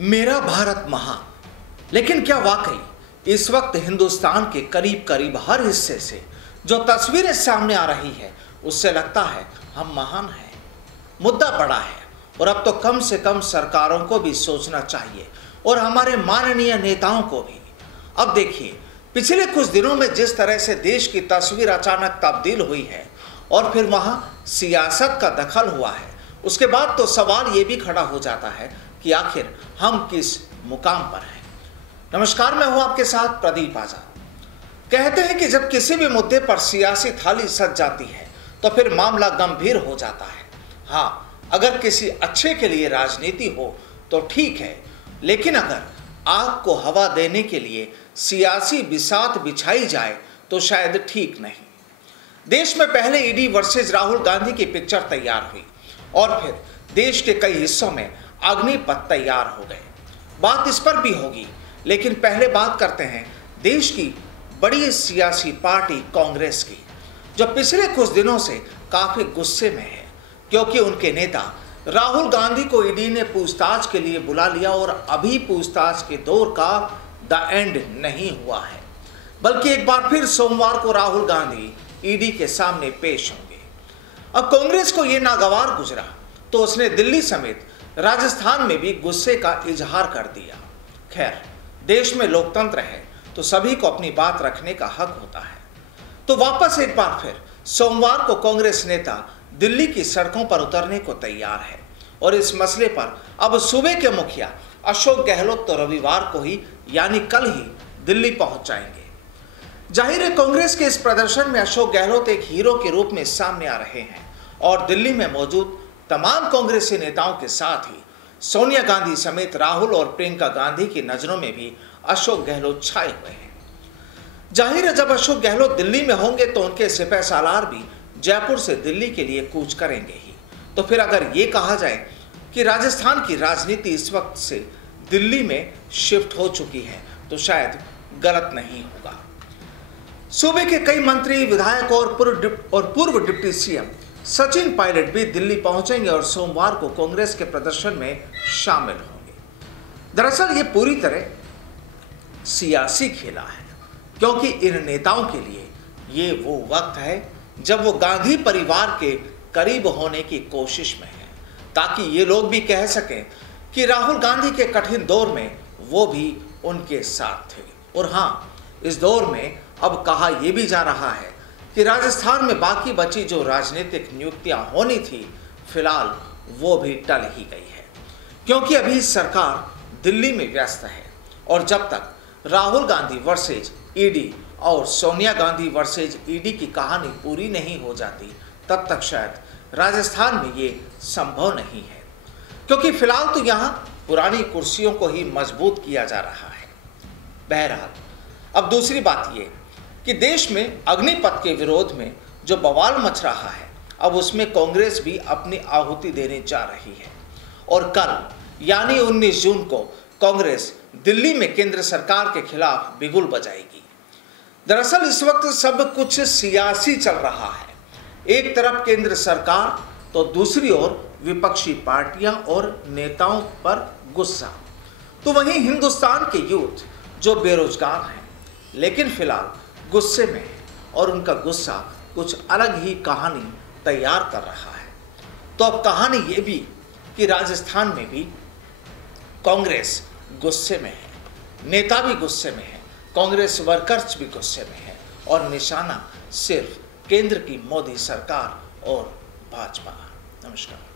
मेरा भारत महान। लेकिन क्या वाकई इस वक्त हिंदुस्तान के करीब करीब हर हिस्से से जो तस्वीरें सामने आ रही है उससे लगता है हम महान हैं? मुद्दा बड़ा है और अब तो कम से कम सरकारों को भी सोचना चाहिए और हमारे माननीय नेताओं को भी। अब देखिए, पिछले कुछ दिनों में जिस तरह से देश की तस्वीर अचानक तब्दील हुई है और फिर वहां सियासत का दखल हुआ है, उसके बाद तो सवाल ये भी खड़ा हो जाता है कि आखिर हम किस मुकाम पर हैं। नमस्कार, मैं हूं आपके साथ प्रदीप आजाद। कहते हैं कि जब किसी भी मुद्दे पर सियासी थाली सज जाती है तो फिर मामला गंभीर हो जाता है। हाँ, अगर किसी अच्छे के लिए राजनीति हो तो ठीक है, लेकिन अगर आग को हवा देने के लिए सियासी बिसात बिछाई जाए तो शायद ठीक नहीं। देश में पहले ईडी वर्सेस राहुल गांधी की पिक्चर तैयार हुई और फिर देश के कई हिस्सों में अग्निपथ तैयार हो गए। बात इस पर भी होगी, लेकिन पहले बात करते हैं देश की बड़ी सियासी पार्टी कांग्रेस की, जो पिछले कुछ दिनों से काफी गुस्से में है क्योंकि उनके नेता राहुल गांधी को ईडी ने पूछताछ के लिए बुला लिया और अभी पूछताछ के दौर का द एंड नहीं हुआ है, बल्कि एक बार फिर सोमवार को राहुल गांधी ईडी के सामने पेश होंगे। अब कांग्रेस को यह नागवार गुजरा तो उसने दिल्ली समेत राजस्थान में भी गुस्से का इजहार कर दिया। खैर, देश में लोकतंत्र है तो सभी को अपनी बात रखने का हक होता है। तो वापस एक बार फिर सोमवार को कांग्रेस नेता दिल्ली की सड़कों पर उतरने को तैयार है और इस मसले पर अब सूबे के मुखिया अशोक गहलोत तो रविवार को ही यानी कल ही दिल्ली पहुंच जाएंगे। जाहिर है, कांग्रेस के इस प्रदर्शन में अशोक गहलोत एक हीरो के रूप में सामने आ रहे हैं और दिल्ली में मौजूद तमाम कांग्रेसी नेताओं के साथ ही सोनिया गांधी समेत राहुल और प्रियंका गांधी की नजरों में भी अशोक गहलोत छाए हुए हैं। जाहिर है, जब अशोक गहलोत दिल्ली में होंगे तो उनके सिपह सालार भी जयपुर से दिल्ली के लिए कूच करेंगे ही। तो फिर अगर ये कहा जाए कि राजस्थान की राजनीति इस वक्त से दिल्ली में शिफ्ट हो चुकी है तो शायद गलत नहीं होगा। सूबे के कई मंत्री, विधायक और पूर्व डिप्टी सीएम सचिन पायलट भी दिल्ली पहुंचेंगे और सोमवार को कांग्रेस के प्रदर्शन में शामिल होंगे। दरअसल ये पूरी तरह सियासी खेला है क्योंकि इन नेताओं के लिए ये वो वक्त है जब वो गांधी परिवार के करीब होने की कोशिश में है, ताकि ये लोग भी कह सकें कि राहुल गांधी के कठिन दौर में वो भी उनके साथ थे। और हाँ, इस दौर में अब कहा यह भी जा रहा है कि राजस्थान में बाकी बची जो राजनीतिक नियुक्तियां होनी थी, फिलहाल वो भी टल ही गई है क्योंकि अभी सरकार दिल्ली में व्यस्त है और जब तक राहुल गांधी वर्सेज ईडी और सोनिया गांधी वर्सेज ईडी की कहानी पूरी नहीं हो जाती तब तक शायद राजस्थान में ये संभव नहीं है, क्योंकि फिलहाल तो यहाँ पुरानी कुर्सियों को ही मजबूत किया जा रहा है। बहरहाल, अब दूसरी बात ये कि देश में अग्निपथ के विरोध में जो बवाल मच रहा है, अब उसमें कांग्रेस भी अपनी आहुति देने जा रही है और कल यानी 19 जून को कांग्रेस दिल्ली में केंद्र सरकार के खिलाफ बिगुल बजाएगी। दरअसल इस वक्त सब कुछ सियासी चल रहा है, एक तरफ केंद्र सरकार तो दूसरी ओर विपक्षी पार्टियां और नेताओं पर गुस्सा। तो वहीं हिंदुस्तान के यूथ जो बेरोजगार हैं लेकिन फिलहाल गुस्से में है और उनका गुस्सा कुछ अलग ही कहानी तैयार कर रहा है। तो अब कहानी ये भी कि राजस्थान में भी कांग्रेस गुस्से में है, नेता भी गुस्से में है, कांग्रेस वर्कर्स भी गुस्से में है और निशाना सिर्फ केंद्र की मोदी सरकार और भाजपा। नमस्कार।